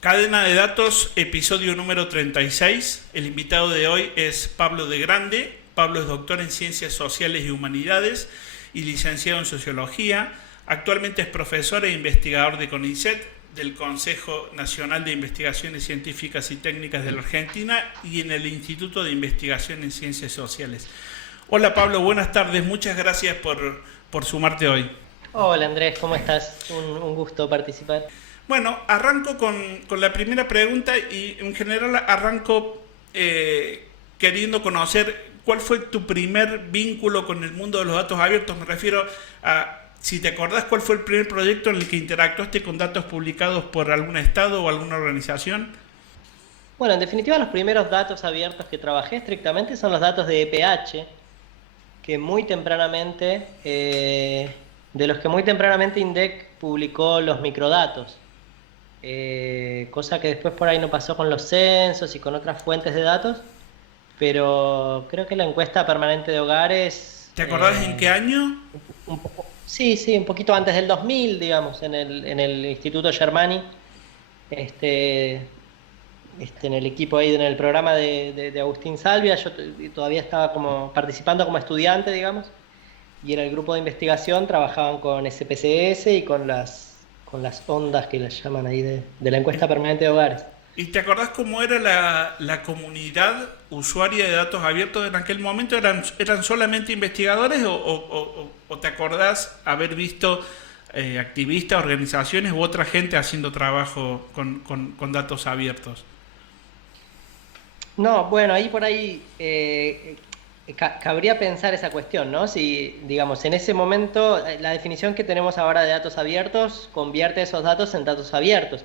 Cadena de datos, episodio número 36. El invitado de hoy es Pablo de Grande. Pablo es doctor en Ciencias Sociales y Humanidades y licenciado en Sociología. Actualmente es profesor e investigador de CONICET, del Consejo Nacional de Investigaciones Científicas y Técnicas de la Argentina y en el Instituto de Investigación en Ciencias Sociales. Hola Pablo, buenas tardes. Muchas gracias por sumarte hoy. Hola Andrés, ¿cómo estás? Un gusto participar. Bueno, arranco con la primera pregunta y en general arranco queriendo conocer cuál fue tu primer vínculo con el mundo de los datos abiertos. Me refiero a, si te acordás, cuál fue el primer proyecto en el que interactuaste con datos publicados por algún estado o alguna organización. Bueno, en definitiva los primeros datos abiertos que trabajé estrictamente son los datos de EPH, que muy tempranamente, de los que muy tempranamente INDEC publicó los microdatos. Cosa que después por ahí no pasó con los censos y con otras fuentes de datos, pero creo que la encuesta permanente de hogares, ¿Te acordás en qué año? sí, un poquito antes del 2000, digamos, en el Instituto Germani, este, en el equipo ahí, en el programa de Agustín Salvia. Yo todavía estaba como participando como estudiante, digamos, y en el grupo de investigación trabajaban con SPSS y con las ondas que les llaman ahí de la encuesta permanente de hogares. ¿Y te acordás cómo era la comunidad usuaria de datos abiertos en aquel momento? ¿Eran solamente investigadores o te acordás haber visto activistas, organizaciones u otra gente haciendo trabajo con datos abiertos? No, bueno, ahí por ahí cabría pensar esa cuestión, ¿no? Si, digamos, en ese momento, la definición que tenemos ahora de datos abiertos convierte esos datos en datos abiertos,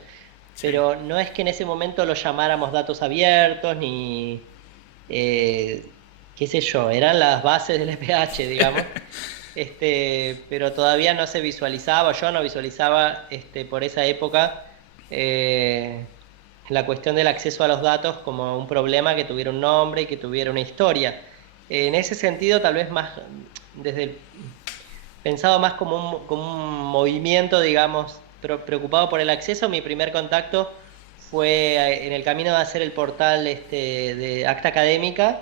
Sí. pero no es que en ese momento los llamáramos datos abiertos ni, eh, qué sé yo, eran las bases del EPH, digamos, pero todavía no se visualizaba, yo no visualizaba, por esa época, eh, la cuestión del acceso a los datos como un problema que tuviera un nombre y que tuviera una historia. En ese sentido, tal vez más desde el- pensado más como un movimiento, digamos, preocupado por el acceso. Mi primer contacto fue en el camino de hacer el portal de Acta Académica,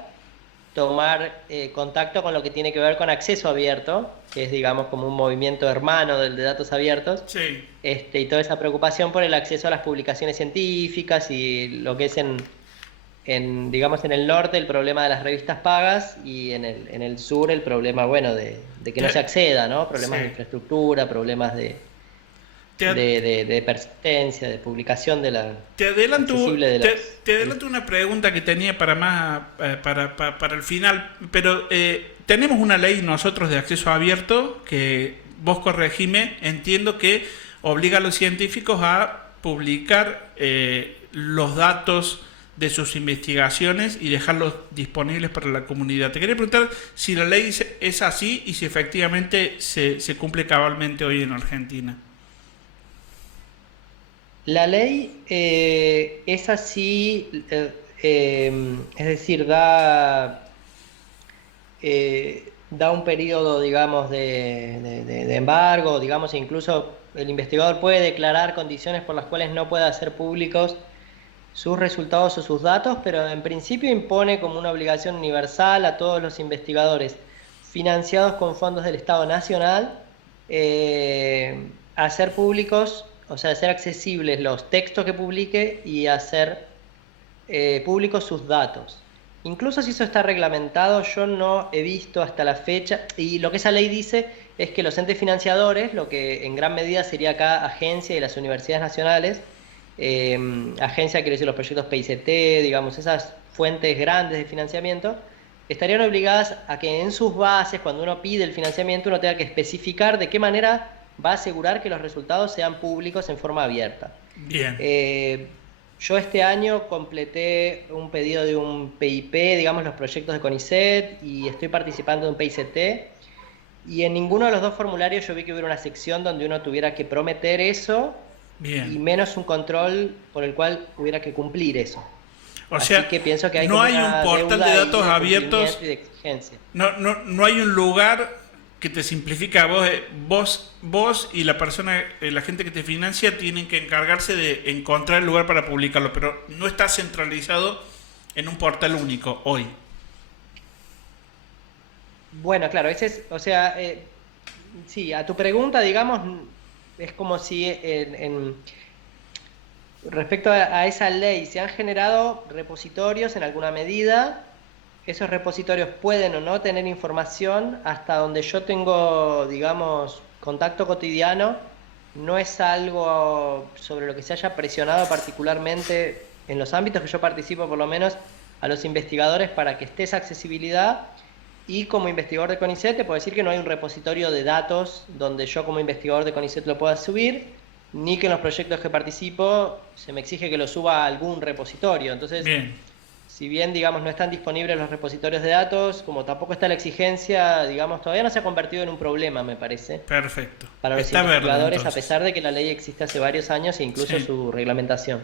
tomar contacto con lo que tiene que ver con acceso abierto, que es, digamos, como un movimiento hermano del de datos abiertos, Sí. y toda esa preocupación por el acceso a las publicaciones científicas y lo que es digamos, en el norte el problema de las revistas pagas y en el sur el problema, bueno, de que no se Te, acceda, ¿no? Problemas de sí. infraestructura, problemas de, Te, de, de, de persistencia, de publicación Te adelanto, accesible de te, las te adelanto revistas. una pregunta que tenía para más para el final, pero tenemos una ley nosotros de acceso abierto que vos corregime, entiendo que obliga a los científicos a publicar los datos de sus investigaciones y dejarlos disponibles para la comunidad. Te quería preguntar si la ley es así y si efectivamente se cumple cabalmente hoy en Argentina. La ley es así, es decir, da un periodo, digamos, de embargo, digamos, e incluso el investigador puede declarar condiciones por las cuales no puede hacer públicos sus resultados o sus datos, pero en principio impone como una obligación universal a todos los investigadores financiados con fondos del Estado Nacional, hacer públicos, o sea, hacer accesibles los textos que publique y hacer públicos sus datos. Incluso si eso está reglamentado, yo no he visto hasta la fecha, y lo que esa ley dice es que los entes financiadores, lo que en gran medida sería acá agencia y las universidades nacionales, agencia quiere decir los proyectos PICT, digamos, esas fuentes grandes de financiamiento, estarían obligadas a que en sus bases, cuando uno pide el financiamiento, uno tenga que especificar de qué manera va a asegurar que los resultados sean públicos en forma abierta. Bien. Eh, yo este año completé un pedido de un PIP, digamos, los proyectos de CONICET, y estoy participando de un PICT, y en ninguno de los dos formularios yo vi que hubiera una sección donde uno tuviera que prometer eso y Bien. menos un control por el cual hubiera que cumplir eso. O Así sea, que pienso que hay no como hay un una portal deuda de ahí datos de cumplimiento abiertos, y de exigencia. no hay un lugar que te simplifica a vos, vos y la persona, la gente que te financia tienen que encargarse de encontrar el lugar para publicarlo, pero no está centralizado en un portal único hoy. Bueno, claro, ese es, o sea, sí, a tu pregunta, digamos, es como si respecto a esa ley se han generado repositorios en alguna medida. Esos repositorios pueden o no tener información hasta donde yo tengo, digamos, contacto cotidiano. No es algo sobre lo que se haya presionado particularmente en los ámbitos que yo participo, por lo menos, a los investigadores para que esté esa accesibilidad. Y como investigador de CONICET te puedo decir que no hay un repositorio de datos donde yo como investigador de CONICET lo pueda subir, ni que en los proyectos que participo se me exige que lo suba a algún repositorio. Entonces, Bien. si bien, digamos, no están disponibles los repositorios de datos, como tampoco está la exigencia, digamos, todavía no se ha convertido en un problema, me parece, Perfecto. para los Está verde, investigadores, a entonces. pesar de que la ley existe hace varios años e incluso Sí. su reglamentación.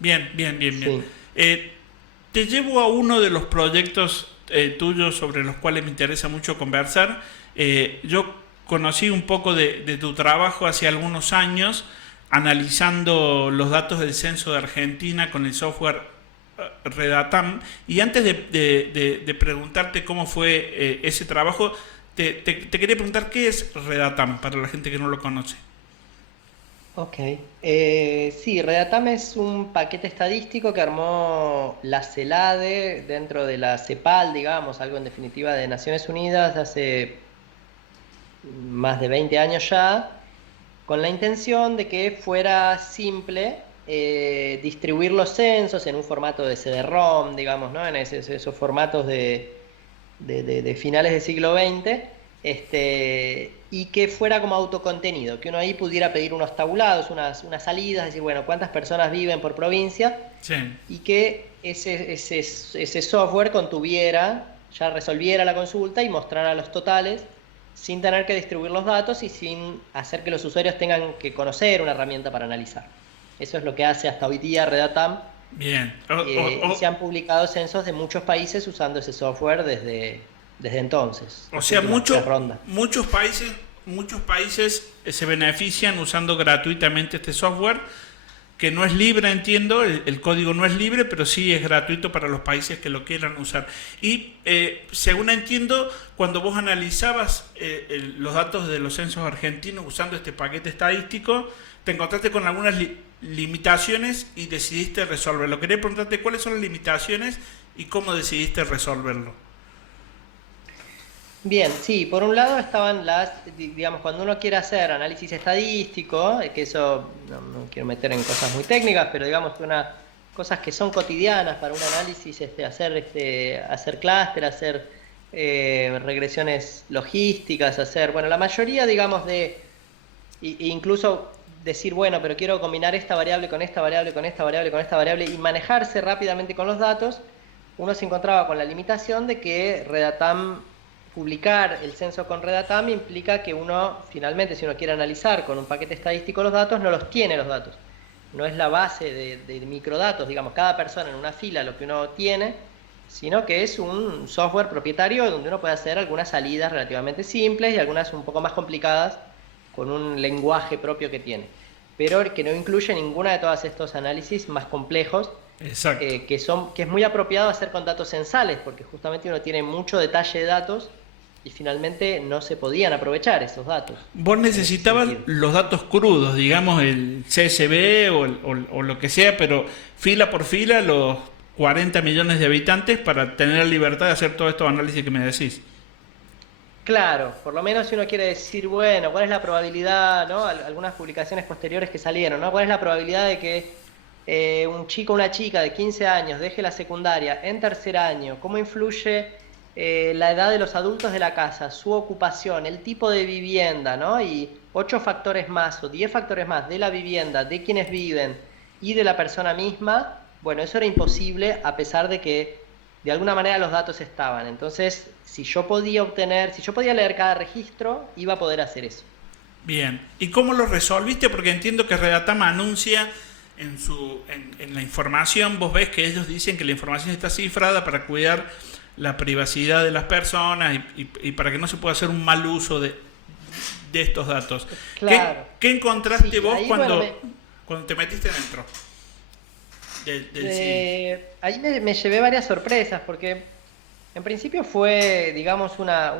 Bien, bien, bien, bien. Sí. Te llevo a uno de los proyectos tuyos sobre los cuales me interesa mucho conversar. Yo conocí un poco de tu trabajo hace algunos años analizando los datos del censo de Argentina con el software Redatam. Y antes de preguntarte cómo fue ese trabajo, te quería preguntar qué es Redatam para la gente que no lo conoce. Ok. Sí, Redatam es un paquete estadístico que armó la CELADE dentro de la CEPAL, digamos, algo en definitiva de Naciones Unidas, hace más de 20 años ya, con la intención de que fuera simple distribuir los censos en un formato de CD-ROM, digamos, ¿no? En esos formatos de finales del siglo XX, y que fuera como autocontenido, que uno ahí pudiera pedir unos tabulados, unas salidas, decir, bueno, cuántas personas viven por provincia, Sí. y que ese software contuviera, ya resolviera la consulta y mostrara los totales sin tener que distribuir los datos y sin hacer que los usuarios tengan que conocer una herramienta para analizar. Eso es lo que hace hasta hoy día Redatam, Bien. y se han publicado censos de muchos países usando ese software desde entonces, O las sea, últimas 3 rondas. muchos países se benefician usando gratuitamente este software, que no es libre, entiendo, el código no es libre, pero sí es gratuito para los países que lo quieran usar. Y según entiendo, cuando vos analizabas los datos de los censos argentinos usando este paquete estadístico, te encontraste con algunas limitaciones y decidiste resolverlo. Quería preguntarte cuáles son las limitaciones y cómo decidiste resolverlo. Bien, sí, por un lado estaban digamos, cuando uno quiere hacer análisis estadístico, que eso no quiero meter en cosas muy técnicas, pero digamos que cosas que son cotidianas para un análisis, hacer clúster, hacer regresiones logísticas, bueno, la mayoría, digamos, incluso decir, bueno, pero quiero combinar esta variable con esta variable, con esta variable, con esta variable, y manejarse rápidamente con los datos, uno se encontraba con la limitación de que Redatam, publicar el censo con Redatam implica que uno, finalmente, si uno quiere analizar con un paquete estadístico los datos, no los tiene los datos. No es la base de microdatos, digamos, cada persona en una fila lo que uno tiene, sino que es un software propietario donde uno puede hacer algunas salidas relativamente simples y algunas un poco más complicadas con un lenguaje propio que tiene, pero que no incluye ninguna de todos estos análisis más complejos. Exacto. Que es muy apropiado hacer con datos censales, porque justamente uno tiene mucho detalle de datos y finalmente no se podían aprovechar esos datos. Vos necesitabas los datos crudos, digamos el CSV o lo que sea, pero fila por fila los 40 millones de habitantes para tener la libertad de hacer todos estos análisis que me decís. Claro, por lo menos si uno quiere decir, bueno, ¿cuál es la probabilidad, ¿no? Algunas publicaciones posteriores que salieron, ¿no? ¿Cuál es la probabilidad de que un chico o una chica de 15 años deje la secundaria en tercer año? ¿Cómo influye la edad de los adultos de la casa, su ocupación, el tipo de vivienda, ¿no? Y 8 factores más o 10 factores más de la vivienda, de quienes viven y de la persona misma. Bueno, eso era imposible a pesar de que de alguna manera los datos estaban. Entonces, si yo podía leer cada registro, iba a poder hacer eso. Bien. ¿Y cómo lo resolviste? Porque entiendo que Redatam anuncia en la información, vos ves que ellos dicen que la información está cifrada para cuidar la privacidad de las personas y para que no se pueda hacer un mal uso de estos datos. Claro. ¿Qué encontraste Sí, vos ahí, cuando, bueno, cuando te metiste dentro del CD? ahí me llevé varias sorpresas, porque en principio fue, digamos, una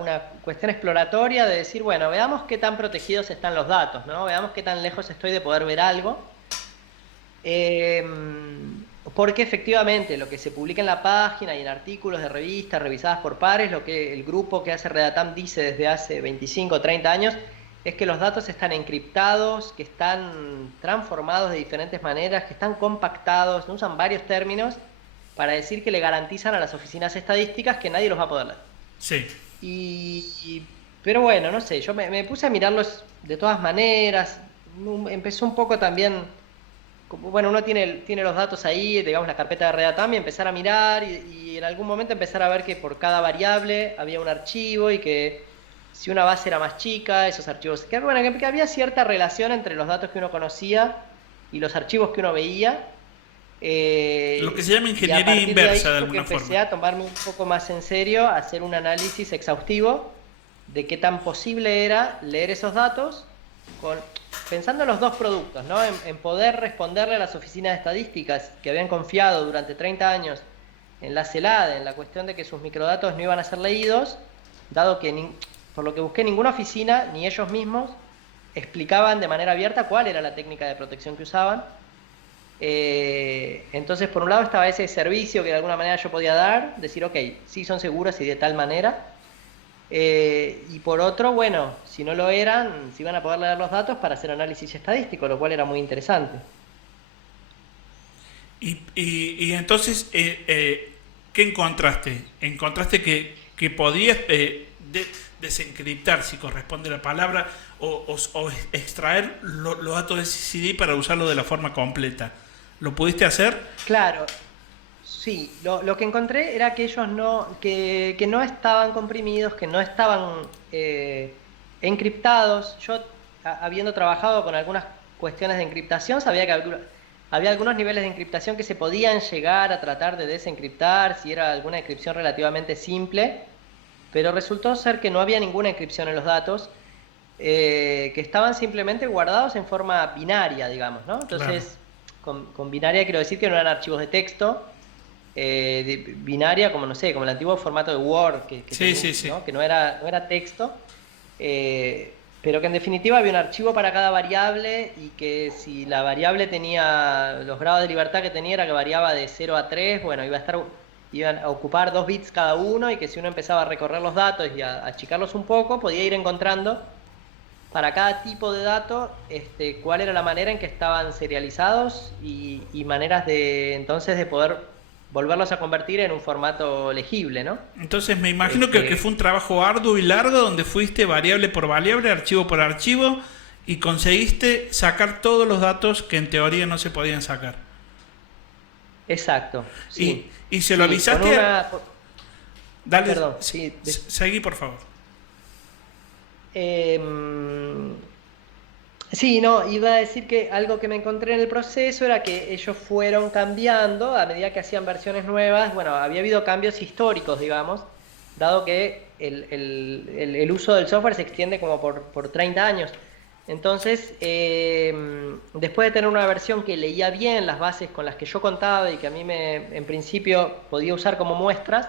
cuestión exploratoria de decir, bueno, veamos qué tan protegidos están los datos, ¿no? Veamos qué tan lejos estoy de poder ver algo. Eh, Porque efectivamente lo que se publica en la página y en artículos de revistas revisadas por pares, lo que el grupo que hace Redatam dice desde hace 25 o 30 años, es que los datos están encriptados, que están transformados de diferentes maneras, que están compactados, usan varios términos para decir que le garantizan a las oficinas estadísticas que nadie los va a poder leer. Sí. Pero bueno, no sé, yo me puse a mirarlos de todas maneras, empezó un poco también, bueno, uno tiene los datos ahí, digamos la carpeta de Redatam, y empezar a mirar y en algún momento empezar a ver que por cada variable había un archivo y que si una base era más chica, esos archivos, que había cierta relación entre los datos que uno conocía y los archivos que uno veía. Lo que se llama Y a ingeniería partir de ahí inversa de fue que alguna empecé forma. a tomarme un poco más en serio, a hacer un análisis exhaustivo de qué tan posible era leer esos datos, pensando en los dos productos, ¿no? En poder responderle a las oficinas de estadísticas que habían confiado durante 30 años en la CELADE, en la cuestión de que sus microdatos no iban a ser leídos, dado que, por lo que busqué, ninguna oficina, ni ellos mismos, explicaban de manera abierta cuál era la técnica de protección que usaban. Entonces, por un lado estaba ese servicio que de alguna manera yo podía dar, decir, ok, sí son seguras y de tal manera. Y por otro, bueno, si no lo eran, si iban a poder leer los datos para hacer análisis estadístico, lo cual era muy interesante. Y entonces, ¿qué encontraste? ¿Encontraste que podías desencriptar, si corresponde la palabra, o extraer los datos de ese CD para usarlo de la forma completa? ¿Lo pudiste hacer? Claro, sí, lo que encontré era que ellos que no estaban comprimidos, que no estaban encriptados. Yo, habiendo trabajado con algunas cuestiones de encriptación, sabía que había algunos niveles de encriptación que se podían llegar a tratar de desencriptar si era alguna encripción relativamente simple, pero resultó ser que no había ninguna encripción en los datos, que estaban simplemente guardados en forma binaria, digamos, ¿no? Claro. Entonces, con binaria quiero decir que no eran archivos de texto, binaria como, no sé, como el antiguo formato de Word, Sí, sí, sí. ¿no? Que no era texto, pero que en definitiva había un archivo para cada variable y que si la variable tenía los grados de libertad que tenía, era que variaba de 0 a 3, bueno, iban a ocupar 2 bits cada uno, y que si uno empezaba a recorrer los datos y a achicarlos un poco, podía ir encontrando para cada tipo de dato cuál era la manera en que estaban serializados y maneras entonces de poder volverlos a convertir en un formato legible, ¿no? Entonces me imagino que fue un trabajo arduo y largo donde fuiste variable por variable, archivo por archivo y conseguiste sacar todos los datos que en teoría no se podían sacar. Exacto, sí. Y se lo Sí, avisaste. Dale, perdón, sí. seguí por favor. Sí, no, iba a decir que algo que me encontré en el proceso era que ellos fueron cambiando a medida que hacían versiones nuevas. Bueno, había habido cambios históricos, digamos, dado que el uso del software se extiende como por 30 años. Entonces, después de tener una versión que leía bien las bases con las que yo contaba y que a mí en principio podía usar como muestras,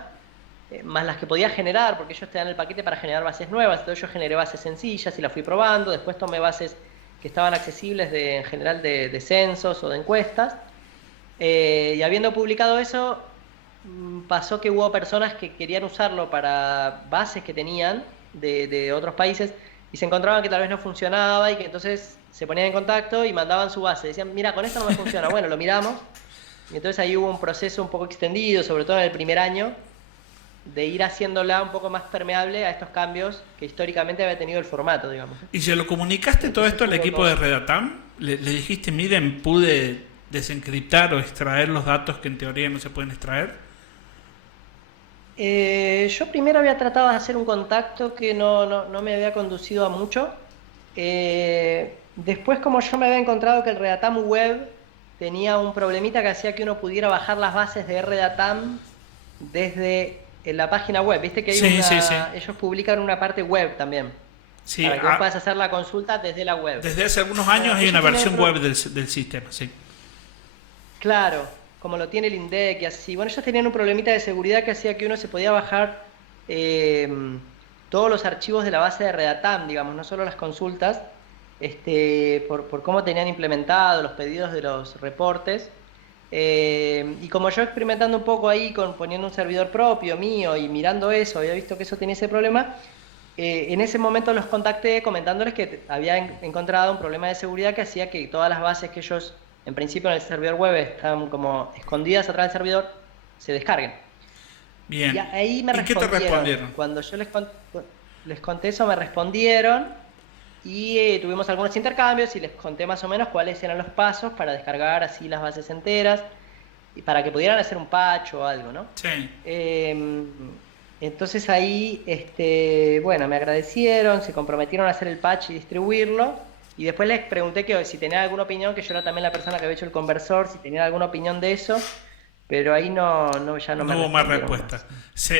más las que podía generar, porque ellos te dan el paquete para generar bases nuevas. Entonces yo generé bases sencillas y las fui probando. Después tomé bases que estaban accesibles en general de censos o de encuestas. Y habiendo publicado eso, pasó que hubo personas que querían usarlo para bases que tenían de otros países y se encontraban que tal vez no funcionaba, y que entonces se ponían en contacto y mandaban su base. Decían, mira, con esto no me funciona. Bueno, lo miramos. Y entonces ahí hubo un proceso un poco extendido, sobre todo en el primer año, de ir haciéndola un poco más permeable a estos cambios que históricamente había tenido el formato, digamos. ¿Y se lo comunicaste todo Entonces esto al hubo equipo de Redatam? ¿Le dijiste, miren, pude desencriptar o extraer los datos que en teoría no se pueden extraer? Yo primero había tratado de hacer un contacto que no me había conducido a mucho. Después, como yo me había encontrado que el Redatam Web tenía un problemita que hacía que uno pudiera bajar las bases de Redatam desde en la página web, viste que hay Sí, sí, sí. ellos publican una parte web también, Sí, para que vos puedas hacer la consulta desde la web. desde hace algunos años hay una Ellos tienen versión web del sistema, sí. claro, como lo tiene el INDEC y así. Bueno, ellos tenían un problemita de seguridad que hacía que uno se podía bajar eh, todos los archivos de la base de Redatam, digamos, no solo las consultas, por cómo tenían implementado los pedidos de los reportes. Y como yo experimentando un poco ahí, poniendo un servidor propio mío y mirando eso, había visto que eso tenía ese problema, en ese momento los contacté comentándoles que había encontrado un problema de seguridad que hacía que todas las bases que ellos, en principio en el servidor web, están como escondidas atrás del servidor, se descarguen. Y Bien. ahí me ¿Y qué te respondieron. respondieron? Cuando yo les conté eso, me respondieron y tuvimos algunos intercambios y les conté más o menos cuáles eran los pasos para descargar así las bases enteras y para que pudieran hacer un patch o algo, ¿no? Sí. Eh, entonces ahí, bueno, me agradecieron, se comprometieron a hacer el patch y distribuirlo. Y después les pregunté que si tenían alguna opinión, que yo era también la persona que había hecho el conversor, si tenían alguna opinión de eso. Pero ahí ya no me No hubo más respondieron respuesta. más. O Sí.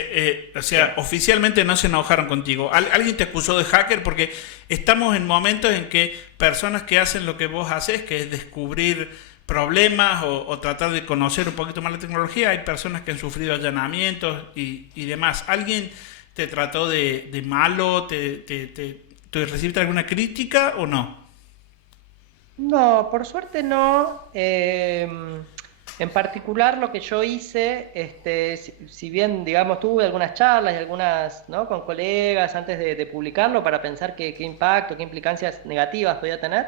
sea, oficialmente no se enojaron contigo. ¿Alguien te acusó de hacker? Porque estamos en momentos en que personas que hacen lo que vos haces, que es descubrir problemas o tratar de conocer un poquito más la tecnología, hay personas que han sufrido allanamientos y demás. ¿Alguien te trató de malo? ¿Te recibiste alguna crítica o no? No, por suerte no. En particular lo que yo hice, si bien, digamos, tuve algunas charlas y algunas, ¿no? Con colegas antes de publicarlo para pensar qué impacto, qué implicancias negativas podía tener,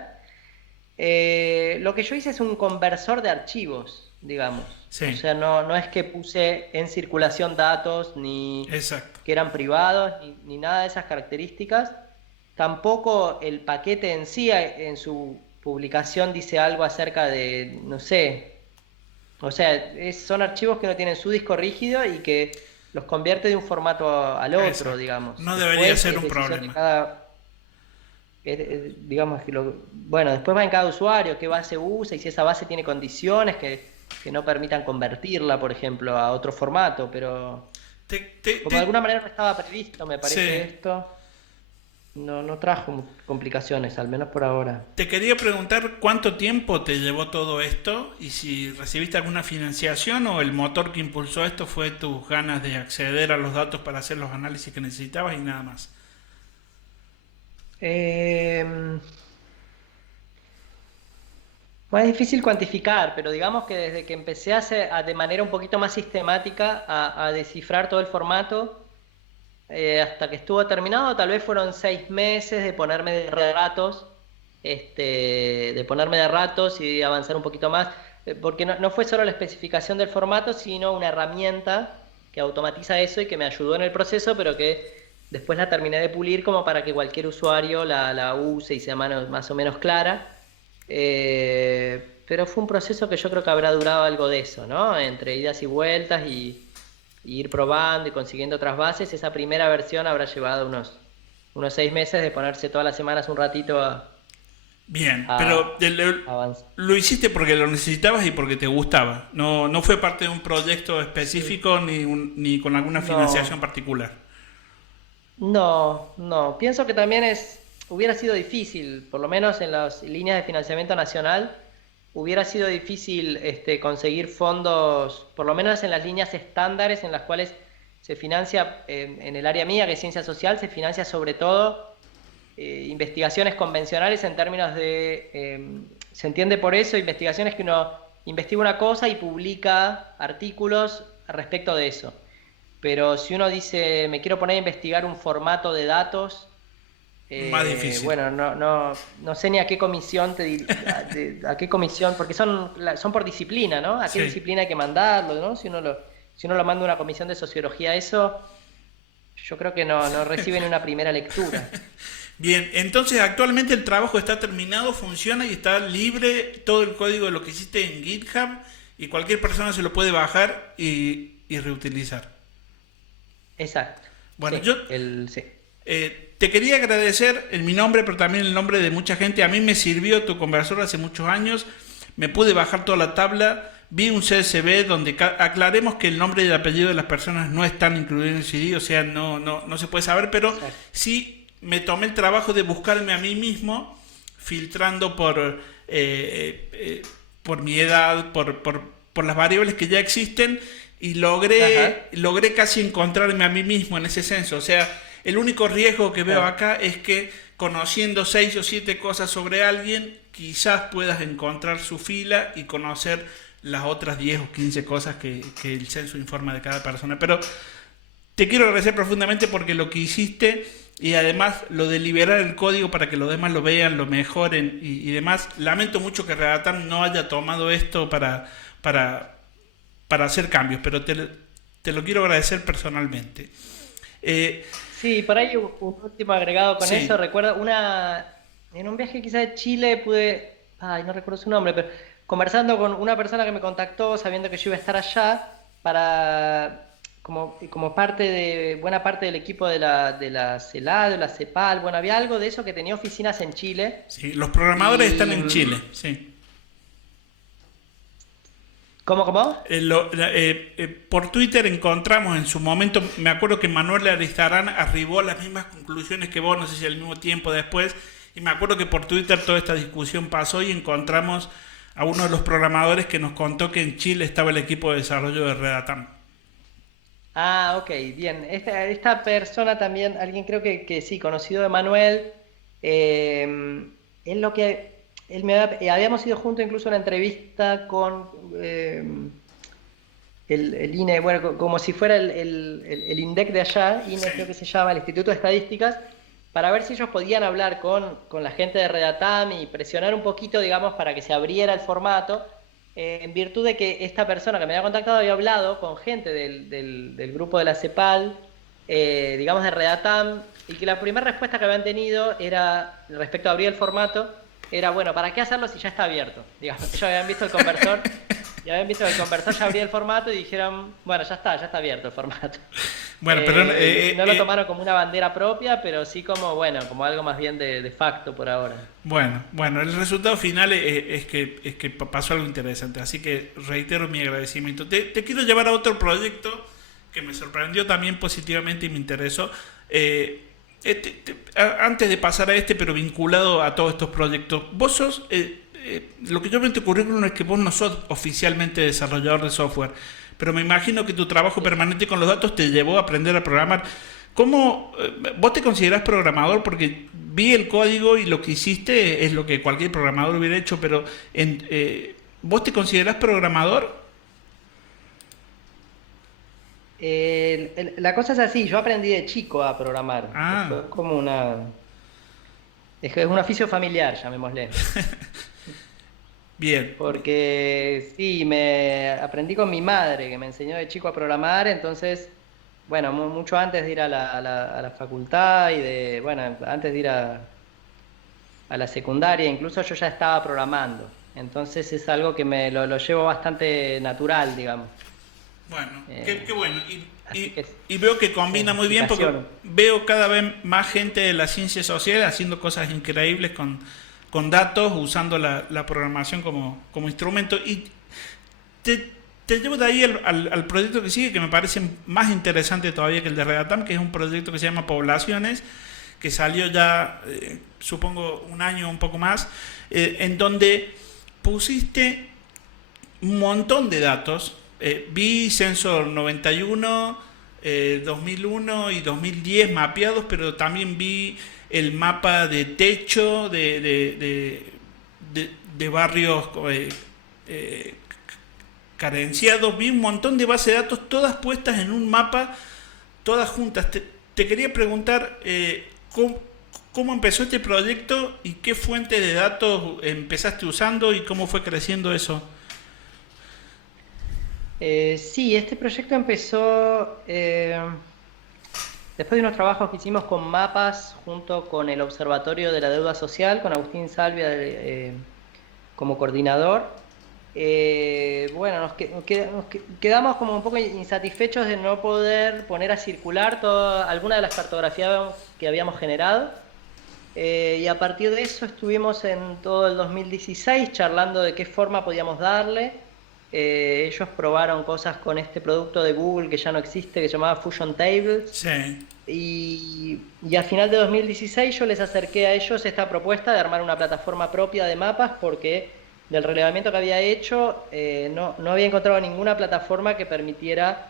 lo que yo hice es un conversor de archivos, digamos. O Sí, sea, no es que puse en circulación datos, ni exacto. que eran privados, ni nada de esas características. Tampoco el paquete en sí, en su publicación, dice algo acerca de, no sé, o sea, son archivos que no tienen su disco rígido y que los convierte de un formato al otro, Exacto. digamos. No debería Después ser es un decisión de problema. cada, digamos, bueno, después va en cada usuario qué base usa y si esa base tiene condiciones que no permitan convertirla, por ejemplo, a otro formato, pero Te, te, como de te- alguna manera no estaba previsto, me parece sí. esto, no trajo complicaciones, al menos por ahora. Te quería preguntar cuánto tiempo te llevó todo esto y si recibiste alguna financiación o el motor que impulsó esto fue tus ganas de acceder a los datos para hacer los análisis que necesitabas y nada más. Eh, Bueno, es difícil cuantificar, pero digamos que desde que empecé de manera un poquito más sistemática a descifrar todo el formato, hasta que estuvo terminado, tal vez fueron 6 meses de ponerme de ratos, de ponerme de ratos y avanzar un poquito más, porque no fue solo la especificación del formato, sino una herramienta que automatiza eso y que me ayudó en el proceso, pero que después la terminé de pulir como para que cualquier usuario la use y sea más o menos clara. Pero fue un proceso que yo creo que habrá durado algo de eso, ¿no? Entre idas y vueltas y ir probando y consiguiendo otras bases. Esa primera versión habrá llevado unos 6 meses de ponerse todas las semanas un ratito Bien, a pero avanzar. lo hiciste porque lo necesitabas y porque te gustaba. No, no fue parte de un proyecto Sí. específico ni con alguna financiación No, particular. no. Pienso que también hubiera sido difícil, por lo menos en las líneas de financiamiento nacional, hubiera sido difícil conseguir fondos, por lo menos en las líneas estándares en las cuales se financia, en el área mía, que es ciencia social, se financia sobre todo investigaciones convencionales en términos se entiende por eso, investigaciones que uno investiga una cosa y publica artículos respecto de eso. Pero si uno dice, me quiero poner a investigar un formato de datos, Más difícil. bueno, no sé ni a qué comisión a qué comisión, porque son por disciplina, ¿no? A qué Sí. disciplina hay que mandarlo, ¿no? Si uno lo manda a una comisión de sociología, eso yo creo que no recibe ni una primera lectura. Bien, entonces actualmente el trabajo está terminado, funciona y está libre todo el código de lo que hiciste en GitHub y cualquier persona se lo puede bajar y reutilizar. Exacto. Bueno, Sí, sí. te quería agradecer en mi nombre, pero también en el nombre de mucha gente. A mí me sirvió tu conversor hace muchos años. Me pude bajar toda la tabla, vi un CSV donde aclaremos que el nombre y el apellido de las personas no están incluidos en el CD, o sea, no se puede saber, pero Exacto. sí me tomé el trabajo de buscarme a mí mismo, filtrando por mi edad, por las variables que ya existen, y Ajá, logré casi encontrarme a mí mismo en ese censo. O sea, el único riesgo que veo claro. acá es que conociendo 6 o 7 cosas sobre alguien, quizás puedas encontrar su fila y conocer las otras 10 o 15 cosas que el censo informa de cada persona. Pero te quiero agradecer profundamente porque lo que hiciste y además lo de liberar el código para que los demás lo vean, lo mejoren y demás. Lamento mucho que Redatam no haya tomado esto para, para hacer cambios, pero te lo quiero agradecer personalmente. Eh, Sí, por ahí un último agregado con eso. sí, Recuerdo en un viaje quizá de Chile pude, ay, no recuerdo su nombre, pero conversando con una persona que me contactó sabiendo que yo iba a estar allá para, como parte buena parte del equipo de la CELAD, de la CEPAL, bueno, había algo de eso que tenía oficinas en Chile sí, los programadores están y, en Chile, sí. ¿cómo? Por Twitter encontramos en su momento, me acuerdo que Manuel Aristarán arribó a las mismas conclusiones que vos, no sé si al mismo tiempo después, y me acuerdo que por Twitter toda esta discusión pasó y encontramos a uno de los programadores que nos contó que en Chile estaba el equipo de desarrollo de Redatam. Ah, ok, bien. Esta persona también, alguien creo que sí, conocido de Manuel, él lo que, él habíamos ido juntos incluso a una entrevista con el INE, bueno, como si fuera el INDEC de allá, Sí, INE creo que se llama, el Instituto de Estadísticas, para ver si ellos podían hablar con la gente de Redatam y presionar un poquito, digamos, para que se abriera el formato, en virtud de que esta persona que me había contactado había hablado con gente del grupo de la CEPAL, digamos de Redatam, y que la primera respuesta que habían tenido era, respecto a abrir el formato, era, bueno, ¿para qué hacerlo si ya está abierto? Digamos, ellos habían visto el conversor, y habían visto que el conversor ya abría el formato y dijeron, bueno, ya está abierto el formato. bueno, pero No lo tomaron como una bandera propia, pero sí como, bueno, como algo más bien de facto por ahora. bueno, el resultado final es que pasó algo interesante, así que reitero mi agradecimiento. Te quiero llevar a otro proyecto que me sorprendió también positivamente y me interesó. Antes de pasar a este, pero vinculado a todos estos proyectos, vos sos, lo que yo veo en tu currículum es que vos no sos oficialmente desarrollador de software, pero me imagino que tu trabajo permanente con los datos te llevó a aprender a programar. ¿Cómo vos te considerás programador? Porque vi el código y lo que hiciste es lo que cualquier programador hubiera hecho, pero ¿vos te considerás programador? La cosa es así, yo aprendí de chico a programar. Ah, Fue como es que es un oficio familiar, llamémosle. bien. Porque sí, me aprendí con mi madre, que me enseñó de chico a programar, entonces, bueno, mucho antes de ir a la facultad y bueno, antes de ir a la secundaria, incluso yo ya estaba programando. Entonces es algo que lo llevo bastante natural, digamos. Bueno, Eh, qué bueno. Así que Y veo que combina muy me bien porque apasiona. veo cada vez más gente de la ciencia social haciendo cosas increíbles con datos, usando la programación como instrumento. Y te, te llevo de ahí al proyecto que sigue, que me parece más interesante todavía que el de Redatam, que es un proyecto que se llama Poblaciones, que salió ya, supongo, un año o un poco más, en donde pusiste un montón de datos. Vi Censo 91, 2001 y 2010 mapeados, pero también vi el mapa de techo de barrios eh, carenciados. Vi un montón de bases de datos, todas puestas en un mapa, todas juntas. Te quería preguntar cómo empezó este proyecto y qué fuente de datos empezaste usando y cómo fue creciendo eso. Sí, este proyecto empezó después de unos trabajos que hicimos con mapas junto con el Observatorio de la Deuda Social, con Agustín Salvia como coordinador. Bueno, quedamos como un poco insatisfechos de no poder poner a circular alguna de las cartografías que habíamos generado. Y a partir de eso estuvimos en todo el 2016 charlando de qué forma podíamos darle. Ellos probaron cosas con este producto de Google que ya no existe, que se llamaba Fusion Tables. Sí. Y a final de 2016 yo les acerqué a ellos esta propuesta de armar una plataforma propia de mapas porque del relevamiento que había hecho no había encontrado ninguna plataforma que permitiera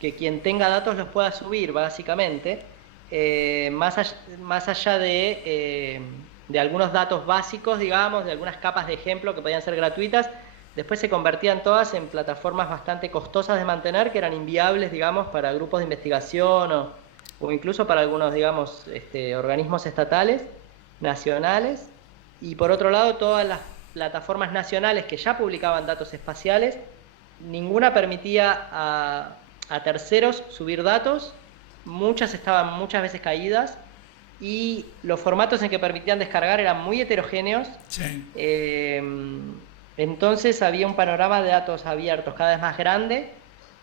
que quien tenga datos los pueda subir, básicamente, más allá de algunos datos básicos, digamos, de algunas capas de ejemplo que podían ser gratuitas. Después se convertían todas en plataformas bastante costosas de mantener, que eran inviables, digamos, para grupos de investigación o incluso para algunos, digamos, organismos estatales, nacionales. Y por otro lado, todas las plataformas nacionales que ya publicaban datos espaciales, ninguna permitía a terceros subir datos, muchas estaban muchas veces caídas, y los formatos en que permitían descargar eran muy heterogéneos. Sí. Entonces había un panorama de datos abiertos cada vez más grande,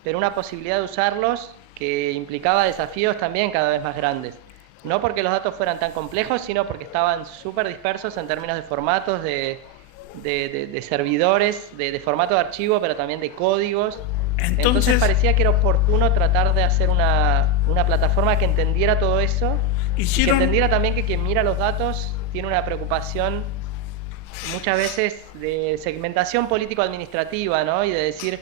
pero una posibilidad de usarlos que implicaba desafíos también cada vez más grandes. No porque los datos fueran tan complejos, sino porque estaban súper dispersos en términos de formatos, de servidores, de formato de archivo, pero también de códigos. Entonces parecía que era oportuno tratar de hacer una plataforma que entendiera todo eso, y que entendiera también que quien mira los datos tiene una preocupación muchas veces de segmentación político-administrativa, ¿no? Y de decir,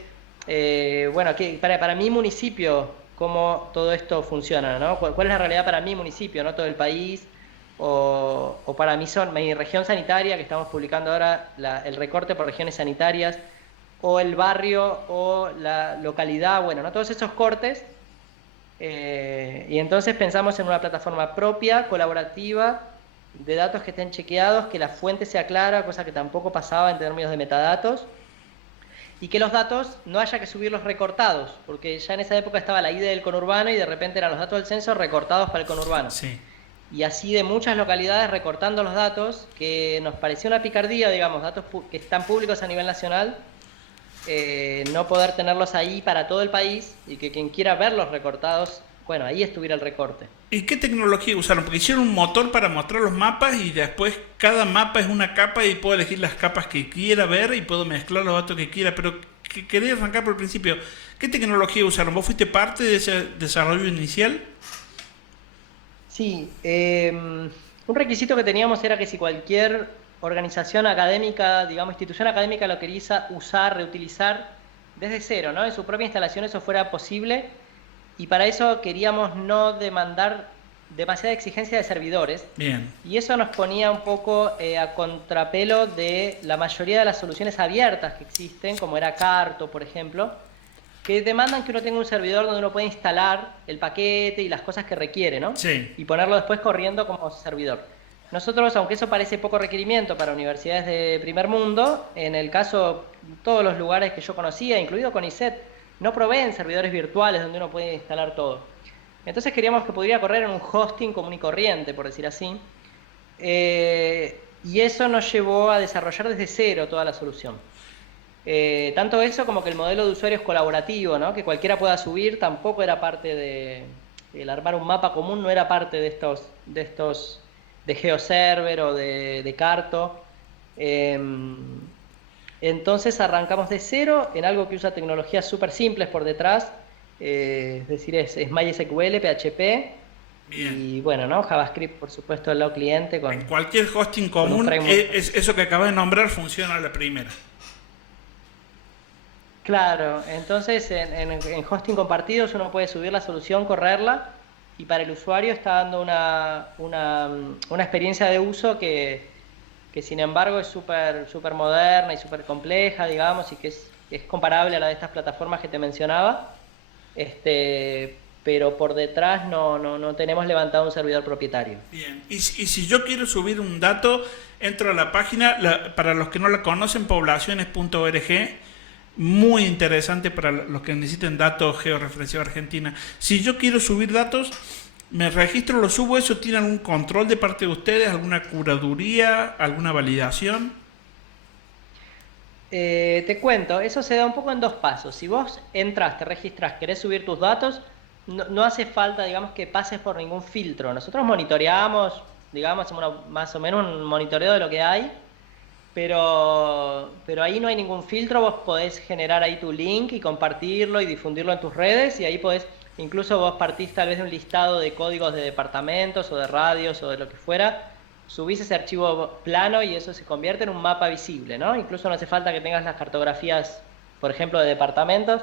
bueno, que para mi municipio, cómo todo esto funciona, ¿no? ¿Cuál es la realidad para mi municipio, no todo el país? O para mi región sanitaria, que estamos publicando ahora el recorte por regiones sanitarias, o el barrio, o la localidad, bueno, ¿no? Todos esos cortes. Y entonces pensamos en una plataforma propia, colaborativa, de datos que estén chequeados, que la fuente sea clara, cosa que tampoco pasaba en términos de metadatos, y que los datos no haya que subirlos recortados, porque ya en esa época estaba la ID del conurbano y de repente eran los datos del censo recortados para el conurbano. Sí. Y así de muchas localidades recortando los datos, que nos pareció una picardía, digamos, datos que están públicos a nivel nacional, no poder tenerlos ahí para todo el país y que quien quiera verlos recortados, bueno, ahí estuviera el recorte. ¿Y qué tecnología usaron? Porque hicieron un motor para mostrar los mapas y después cada mapa es una capa y puedo elegir las capas que quiera ver y puedo mezclar los datos que quiera, pero quería arrancar por el principio. ¿Qué tecnología usaron? ¿Vos fuiste parte de ese desarrollo inicial? Sí, un requisito que teníamos era que si cualquier organización académica, digamos institución académica lo quería usar, reutilizar desde cero, ¿no? En su propia instalación eso fuera posible. Y para eso queríamos no demandar demasiada exigencia de servidores. Bien. Y eso nos ponía un poco a contrapelo de la mayoría de las soluciones abiertas que existen, como era Carto, por ejemplo, que demandan que uno tenga un servidor donde uno pueda instalar el paquete y las cosas que requiere, ¿no? Sí. Y ponerlo después corriendo como servidor. Nosotros, aunque eso parece poco requerimiento para universidades de primer mundo, en el caso, todos los lugares que yo conocía, incluido CONICET, no proveen servidores virtuales donde uno puede instalar todo. Entonces queríamos que pudiera correr en un hosting común y corriente, por decir así. Y eso nos llevó a desarrollar desde cero toda la solución. Tanto eso como que el modelo de usuario es colaborativo, ¿no? Que cualquiera pueda subir, tampoco era parte el armar un mapa común no era parte de estos de GeoServer o de Carto. Entonces arrancamos de cero en algo que usa tecnologías súper simples por detrás, es decir, es MySQL, PHP, Bien. Y bueno, ¿no? JavaScript, por supuesto, el lado cliente. En cualquier hosting común, eso que acabas de nombrar funciona a la primera. Claro, entonces en hosting compartidos uno puede subir la solución, correrla, y para el usuario está dando una experiencia de uso que sin embargo es súper moderna y súper compleja, digamos, y que es comparable a la de estas plataformas que te mencionaba, pero por detrás no tenemos levantado un servidor propietario. Bien, y si yo quiero subir un dato, entro a la página, para los que no la conocen, poblaciones.org, muy interesante para los que necesiten datos georreferenciados Argentina. Si yo quiero subir datos, me registro, lo subo, ¿eso tiene algún control de parte de ustedes? ¿Alguna curaduría? ¿Alguna validación? Te cuento, eso se da un poco en dos pasos. Si vos entras, te registras, querés subir tus datos, no hace falta, digamos, que pases por ningún filtro. Nosotros monitoreamos, digamos, hacemos más o menos un monitoreo de lo que hay, pero ahí no hay ningún filtro, vos podés generar ahí tu link y compartirlo y difundirlo en tus redes, y ahí podés, incluso vos partís tal vez de un listado de códigos de departamentos o de radios o de lo que fuera, subís ese archivo plano y eso se convierte en un mapa visible, ¿no? Incluso no hace falta que tengas las cartografías, por ejemplo, de departamentos,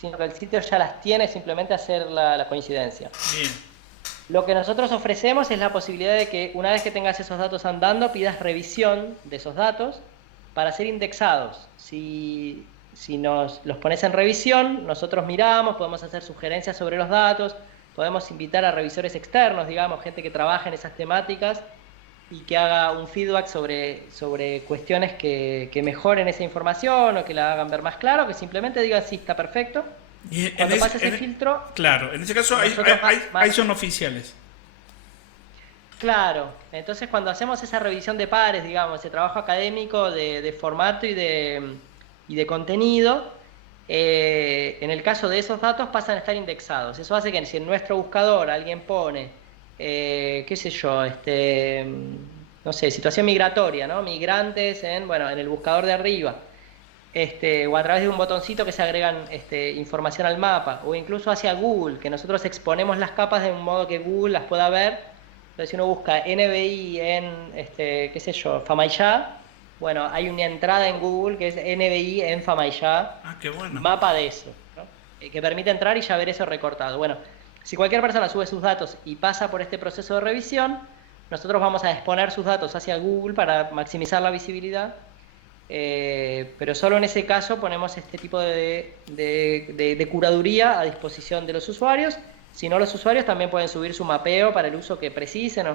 sino que el sitio ya las tiene, simplemente hacer la coincidencia. Bien. Lo que nosotros ofrecemos es la posibilidad de que una vez que tengas esos datos andando, pidas revisión de esos datos para ser indexados. Si nos los pones en revisión, nosotros miramos, podemos hacer sugerencias sobre los datos, podemos invitar a revisores externos, digamos, gente que trabaja en esas temáticas y que haga un feedback sobre cuestiones que mejoren esa información o que la hagan ver más claro, que simplemente digan sí, está perfecto. Y Cuando pasa ese filtro... Claro, en ese caso ahí son oficiales. Claro, entonces cuando hacemos esa revisión de pares, digamos, ese trabajo académico de formato y de contenido, en el caso de esos datos pasan a estar indexados. Eso hace que si en nuestro buscador alguien pone, qué sé yo, no sé, situación migratoria, ¿no? Migrantes en el buscador de arriba, o a través de un botoncito que se agregan información al mapa, o incluso hacia Google, que nosotros exponemos las capas de un modo que Google las pueda ver. Entonces si uno busca NBI en, qué sé yo, Famaillá, bueno, hay una entrada en Google que es NBI en Famaillá, qué bueno. Mapa de eso, ¿no? Que permite entrar y ya ver eso recortado. Bueno, si cualquier persona sube sus datos y pasa por este proceso de revisión, nosotros vamos a exponer sus datos hacia Google para maximizar la visibilidad, pero solo en ese caso ponemos este tipo de curaduría a disposición de los usuarios. Si no, los usuarios también pueden subir su mapeo para el uso que precisen.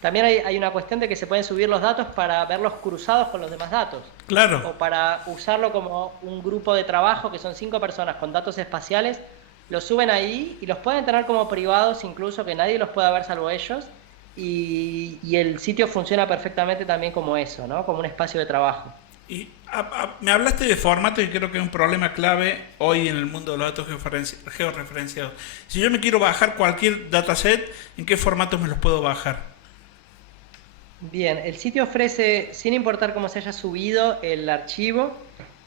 También hay una cuestión de que se pueden subir los datos para verlos cruzados con los demás datos. Claro. O para usarlo como un grupo de trabajo, que son 5 personas con datos espaciales, los suben ahí y los pueden tener como privados, incluso que nadie los pueda ver salvo ellos. Y el sitio funciona perfectamente también como eso, ¿no? Como un espacio de trabajo. Y me hablaste de formato y creo que es un problema clave hoy en el mundo de los datos georreferenciados. Si yo me quiero bajar cualquier dataset, ¿en qué formato me los puedo bajar? Bien, el sitio ofrece, sin importar cómo se haya subido el archivo,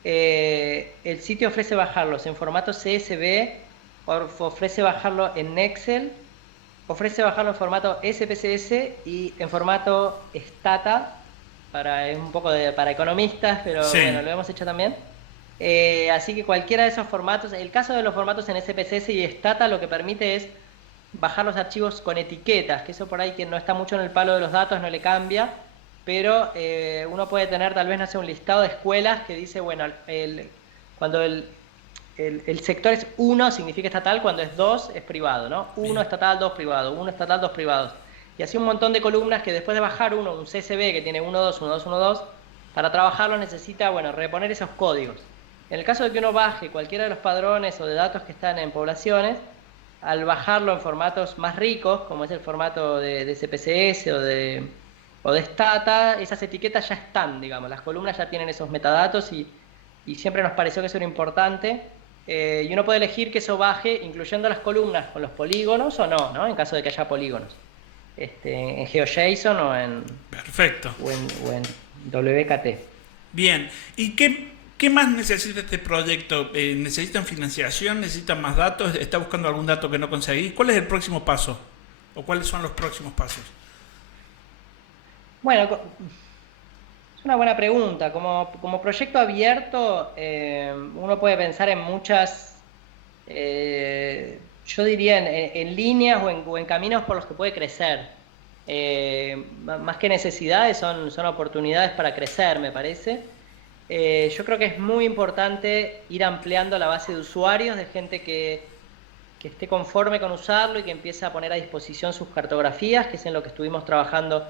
el sitio ofrece bajarlos en formato CSV, ofrece bajarlo en Excel, ofrece bajarlo en formato SPSS y en formato Stata. Es un poco para economistas, pero sí, bueno, lo hemos hecho también. Así que cualquiera de esos formatos, el caso de los formatos en SPSS y Stata lo que permite es bajar los archivos con etiquetas, que eso por ahí que no está mucho en el palo de los datos no le cambia, pero uno puede tener tal vez, no sé, un listado de escuelas que dice, bueno, cuando el sector es 1 significa estatal, cuando es 2 es privado, ¿no? 1 estatal, 2 privado, 1 estatal, 2 privados. Y así un montón de columnas que después de bajar un CSV que tiene 1, 2, 1, 2, 1, 2, para trabajarlo necesita, reponer esos códigos. En el caso de que uno baje cualquiera de los padrones o de datos que están en poblaciones, al bajarlo en formatos más ricos, como es el formato de SPSS o de Stata, esas etiquetas ya están, digamos, las columnas ya tienen esos metadatos y siempre nos pareció que eso era importante. Y uno puede elegir que eso baje incluyendo las columnas con los polígonos o no, ¿no? En caso de que haya polígonos. En GeoJSON o en... Perfecto. O en WKT. Bien. ¿Y qué más necesita este proyecto? ¿Necesitan financiación? ¿Necesitan más datos? ¿Está buscando algún dato que no conseguís? ¿Cuál es el próximo paso? ¿O cuáles son los próximos pasos? Bueno, es una buena pregunta. Como proyecto abierto, uno puede pensar en muchas... yo diría en líneas o en caminos por los que puede crecer. Más que necesidades, son oportunidades para crecer, me parece. Yo creo que es muy importante ir ampliando la base de usuarios, de gente que esté conforme con usarlo y que empiece a poner a disposición sus cartografías, que es en lo que estuvimos trabajando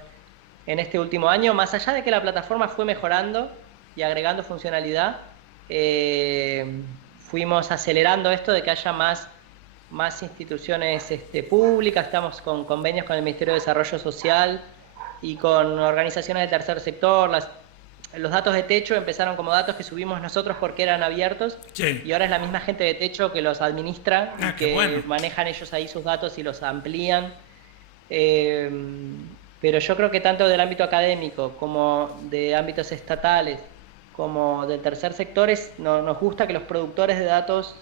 en este último año. Más allá de que la plataforma fue mejorando y agregando funcionalidad, fuimos acelerando esto de que haya más instituciones públicas. Estamos con convenios con el Ministerio de Desarrollo Social y con organizaciones del tercer sector. Los datos de Techo empezaron como datos que subimos nosotros porque eran abiertos, sí, y ahora es la misma gente de Techo que los administra y que bueno, manejan ellos ahí sus datos y los amplían. pero yo creo que tanto del ámbito académico como de ámbitos estatales, como del tercer sector, nos gusta que los productores de datos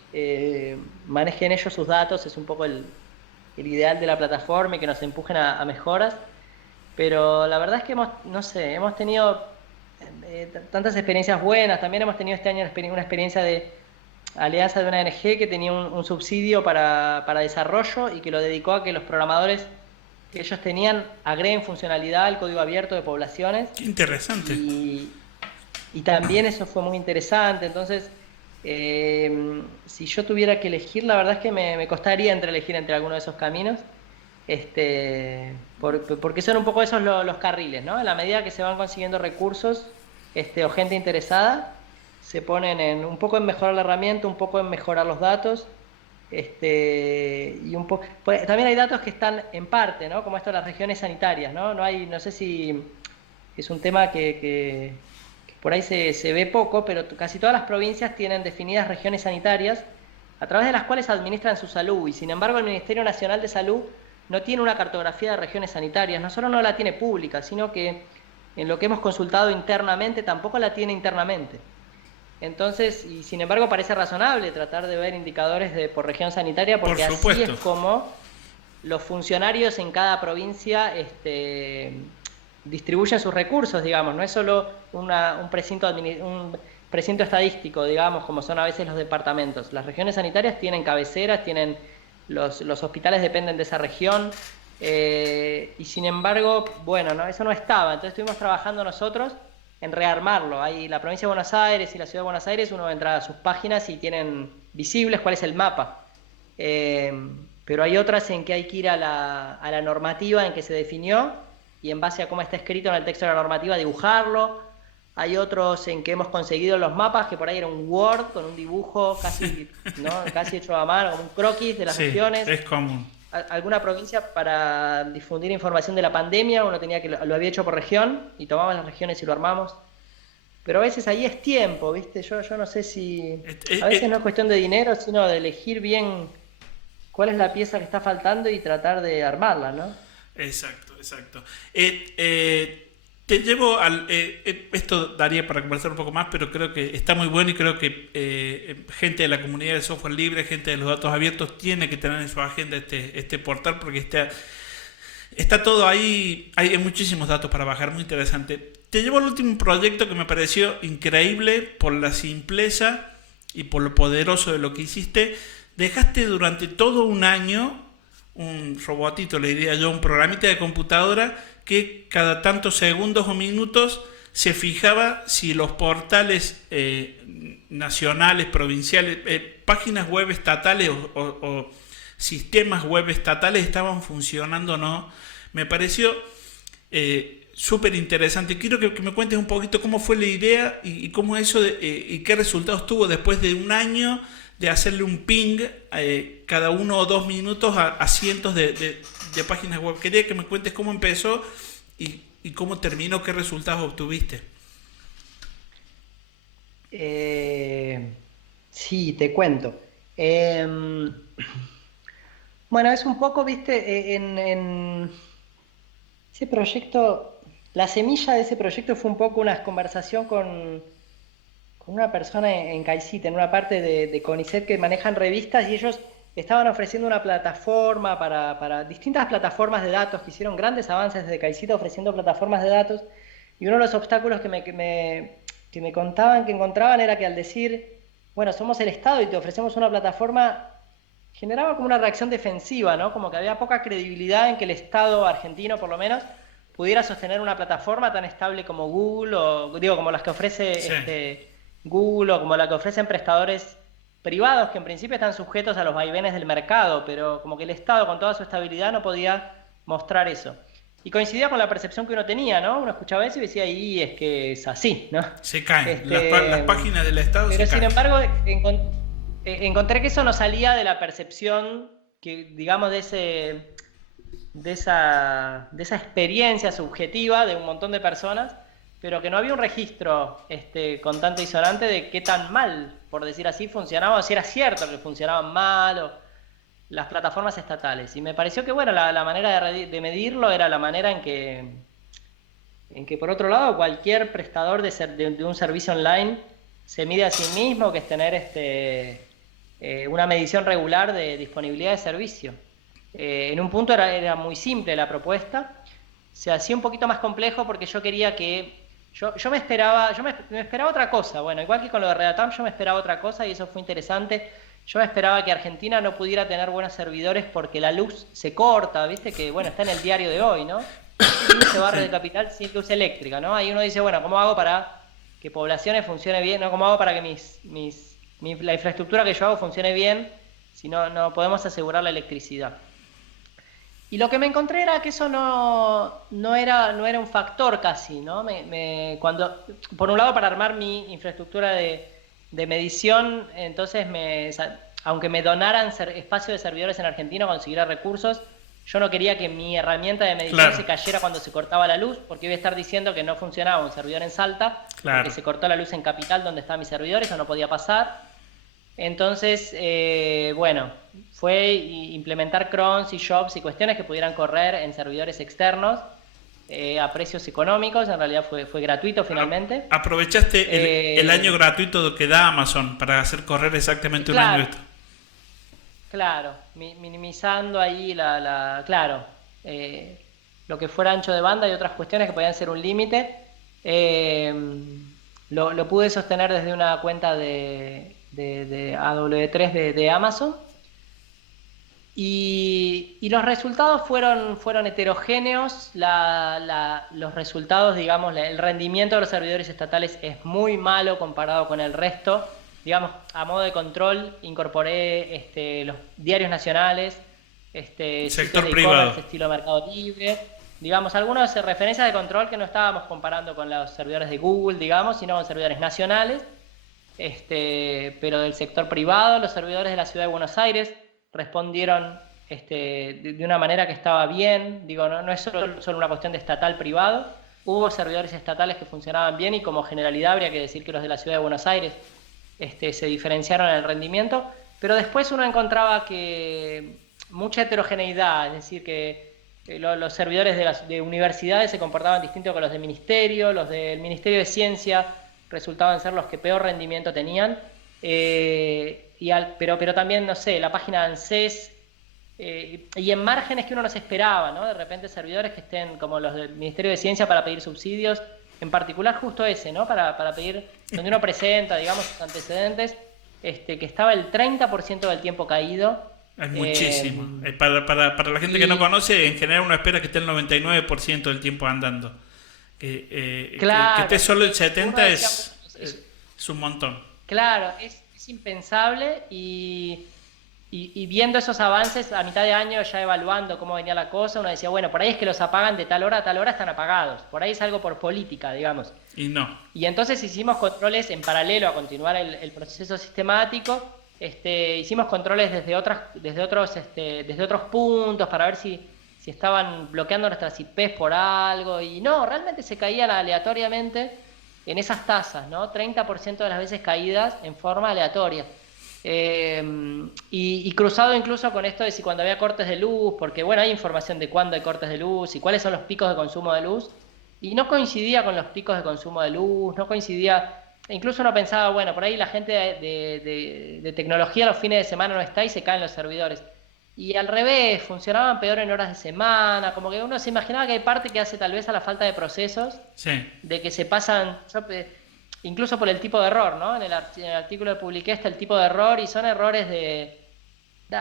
manejen ellos sus datos, es un poco el ideal de la plataforma y que nos empujen a mejoras. Pero la verdad es que no sé, hemos tenido tantas experiencias buenas. También hemos tenido este año una experiencia de alianza de una ONG que tenía un subsidio para desarrollo y que lo dedicó a que los programadores que ellos tenían agreguen funcionalidad al código abierto de poblaciones. Qué interesante. Y también eso fue muy interesante. Entonces, si yo tuviera que elegir, la verdad es que me costaría elegir entre alguno de esos caminos. Porque son un poco esos los carriles, ¿no? En la medida que se van consiguiendo recursos o gente interesada, se ponen un poco en mejorar la herramienta, un poco en mejorar los datos, y un poco pues, también hay datos que están en parte, ¿no? Como esto de las regiones sanitarias, ¿no? No sé si es un tema que por ahí se ve poco, pero casi todas las provincias tienen definidas regiones sanitarias a través de las cuales administran su salud, y sin embargo el Ministerio Nacional de Salud no tiene una cartografía de regiones sanitarias, no solo no la tiene pública, sino que en lo que hemos consultado internamente tampoco la tiene internamente. Entonces, y sin embargo parece razonable tratar de ver indicadores por región sanitaria, porque así es como los funcionarios en cada provincia distribuyen sus recursos, digamos, no es solo un precinto estadístico, digamos, como son a veces los departamentos. Las regiones sanitarias tienen cabeceras, los hospitales dependen de esa región, y sin embargo, bueno, no, eso no estaba. Entonces estuvimos trabajando nosotros en rearmarlo. Hay la provincia de Buenos Aires y la ciudad de Buenos Aires, uno entra a sus páginas y tienen visibles cuál es el mapa. Pero hay otras en que hay que ir a la normativa en que se definió y en base a cómo está escrito en el texto de la normativa dibujarlo. Hay otros en que hemos conseguido los mapas, que por ahí era un Word con un dibujo casi, ¿no? casi hecho a mano, como un croquis de las regiones. Es común. Alguna provincia para difundir información de la pandemia, uno tenía que lo había hecho por región y tomamos las regiones y lo armamos. Pero a veces ahí es tiempo, ¿viste? Yo no sé si... A veces no es cuestión de dinero, sino de elegir bien cuál es la pieza que está faltando y tratar de armarla, ¿no? Exacto. Te llevo esto daría para conversar un poco más, pero creo que está muy bueno y creo que gente de la comunidad de software libre, gente de los datos abiertos, tiene que tener en su agenda este portal, porque está todo ahí, hay muchísimos datos para bajar, muy interesante. Te llevo al último proyecto que me pareció increíble por la simpleza y por lo poderoso de lo que hiciste. Dejaste durante todo un año un robotito, le diría yo, un programita de computadora que cada tantos segundos o minutos se fijaba si los portales nacionales, provinciales, páginas web estatales o sistemas web estatales estaban funcionando o no. Me pareció súper interesante. Quiero que me cuentes un poquito cómo fue la idea y cómo eso y qué resultados tuvo después de un año de hacerle un ping cada 1 o 2 minutos a cientos de páginas web. Quería que me cuentes cómo empezó y cómo terminó, qué resultados obtuviste. Sí, te cuento. Bueno, es un poco, viste, en ese proyecto, la semilla de ese proyecto fue un poco una conversación con una persona en CAICIT, en una parte de CONICET que manejan revistas, y ellos estaban ofreciendo una plataforma para distintas plataformas de datos, que hicieron grandes avances desde CAICIT ofreciendo plataformas de datos, y uno de los obstáculos que me contaban que encontraban era que al decir, bueno, somos el Estado y te ofrecemos una plataforma, generaba como una reacción defensiva, ¿no? Como que había poca credibilidad en que el Estado argentino, por lo menos, pudiera sostener una plataforma tan estable como Google, o digo, como las que ofrece Google, o como la que ofrecen prestadores privados que en principio están sujetos a los vaivenes del mercado, pero como que el Estado con toda su estabilidad no podía mostrar eso. Y coincidía con la percepción que uno tenía, ¿no? Uno escuchaba eso y decía, y es que es así, ¿no? Se caen, las páginas del Estado se caen. Pero sin embargo, encontré que eso no salía de la percepción, que digamos, de esa experiencia subjetiva de un montón de personas, pero que no había un registro constante y sonante de qué tan mal, por decir así, funcionaba, o si era cierto que funcionaban mal, las plataformas estatales. Y me pareció que, bueno, la manera de medirlo era la manera en que por otro lado cualquier prestador de un servicio online se mide a sí mismo, que es tener una medición regular de disponibilidad de servicio. En un punto era muy simple la propuesta, se hacía un poquito más complejo porque yo quería que... Yo me esperaba otra cosa, bueno, igual que con lo de Redatam, yo me esperaba otra cosa y eso fue interesante. Yo me esperaba que Argentina no pudiera tener buenos servidores porque la luz se corta, viste que, bueno, está en el diario de hoy, ¿no? Sin ese barrio de capital sin luz eléctrica, ¿no? Ahí uno dice, bueno, ¿cómo hago para que poblaciones funcione bien? ¿No? ¿Cómo hago para que la infraestructura que yo hago funcione bien si no podemos asegurar la electricidad? Y lo que me encontré era que eso no era un factor casi, ¿no? Por un lado, para armar mi infraestructura de medición, entonces, aunque me donaran espacio de servidores en Argentina o consiguiera recursos, yo no quería que mi herramienta de medición se cayera cuando se cortaba la luz, porque iba a estar diciendo que no funcionaba un servidor en Salta, porque se cortó la luz en Capital, donde estaban mis servidores, eso no podía pasar. Entonces, bueno, fue implementar crons y jobs y cuestiones que pudieran correr en servidores externos a precios económicos. En realidad fue gratuito finalmente. Aprovechaste el año gratuito que da Amazon para hacer correr exactamente un año esto. Claro, minimizando ahí claro, lo que fuera ancho de banda y otras cuestiones que podían ser un límite. Lo pude sostener desde una cuenta de AW3 de Amazon y los resultados fueron heterogéneos. Los resultados, digamos, el rendimiento de los servidores estatales es muy malo comparado con el resto. Digamos, a modo de control incorporé los diarios nacionales, sector sitios de privado, estilo Mercado Libre, digamos, algunas referencias de control que no estábamos comparando con los servidores de Google, digamos, sino con servidores nacionales. Pero del sector privado. Los servidores de la ciudad de Buenos Aires respondieron de una manera que estaba bien. Digo, no es solo una cuestión de estatal-privado. Hubo servidores estatales que funcionaban bien y como generalidad habría que decir que los de la ciudad de Buenos Aires se diferenciaron en el rendimiento, pero después uno encontraba que mucha heterogeneidad, es decir, que los servidores de universidades se comportaban distinto que los del ministerio. Los del Ministerio de Ciencia resultaban ser los que peor rendimiento tenían, pero también, no sé, la página de ANSES, y en márgenes que uno no se esperaba, ¿no? De repente servidores que estén como los del Ministerio de Ciencia para pedir subsidios, en particular justo ese, ¿no? Para pedir, donde uno presenta, digamos, sus antecedentes, que estaba el 30% del tiempo caído. Es muchísimo. Para la gente que no conoce, en general uno espera que esté el 99% del tiempo andando. Claro, que esté solo el 70% es un montón. Claro, es impensable y viendo esos avances a mitad de año, ya evaluando cómo venía la cosa, uno decía, bueno, por ahí es que los apagan de tal hora a tal hora, están apagados. Por ahí es algo por política, digamos. Y no. Y entonces hicimos controles en paralelo a continuar el proceso sistemático. Hicimos controles desde otros puntos para ver si estaban bloqueando nuestras IPs por algo. Y no, realmente se caían aleatoriamente en esas tasas, ¿no? 30% de las veces caídas en forma aleatoria. Y cruzado incluso con esto de si cuando había cortes de luz, porque bueno, hay información de cuándo hay cortes de luz y cuáles son los picos de consumo de luz, y no coincidía con los picos de consumo de luz, no coincidía, incluso uno pensaba, bueno, por ahí la gente de tecnología los fines de semana no está y se caen los servidores. Y al revés, funcionaban peor en horas de semana, como que uno se imaginaba que hay parte que hace tal vez a la falta de procesos, sí, de que se pasan... incluso por el tipo de error, ¿no? En el artículo que publiqué está el tipo de error y son errores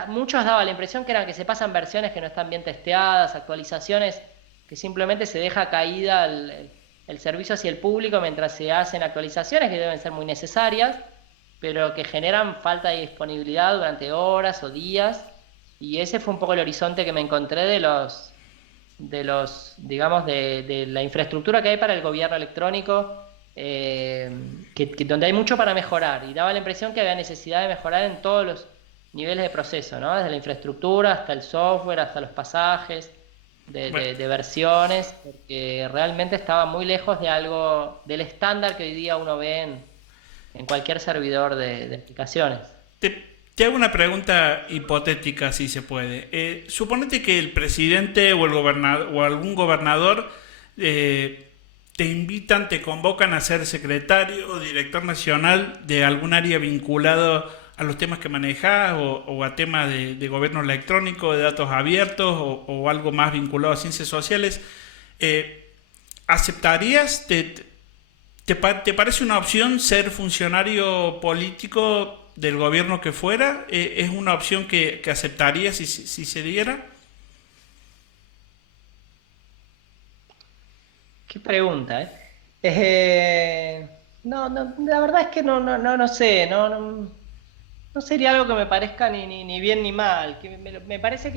muchos daba la impresión que eran que se pasan versiones que no están bien testeadas, actualizaciones que simplemente se deja caída el servicio hacia el público mientras se hacen actualizaciones que deben ser muy necesarias, pero que generan falta de disponibilidad durante horas o días. Y ese fue un poco el horizonte que me encontré de la infraestructura que hay para el gobierno electrónico, donde hay mucho para mejorar, y daba la impresión que había necesidad de mejorar en todos los niveles de proceso, ¿no? Desde la infraestructura hasta el software, hasta los pasajes de versiones, porque realmente estaba muy lejos del estándar que hoy día uno ve en cualquier servidor de aplicaciones. Te hago una pregunta hipotética, si se puede. Suponete que el presidente o el gobernador o algún gobernador te invitan, te convocan a ser secretario o director nacional de algún área vinculado a los temas que manejás o a temas de gobierno electrónico, de datos abiertos o algo más vinculado a ciencias sociales. ¿Aceptarías? ¿Te parece una opción ser funcionario político del gobierno que fuera? ¿Es una opción que aceptarías si se diera? Qué pregunta, ¿eh? No, no, la verdad es que no sé, no sería algo que me parezca ni bien ni mal. Me parece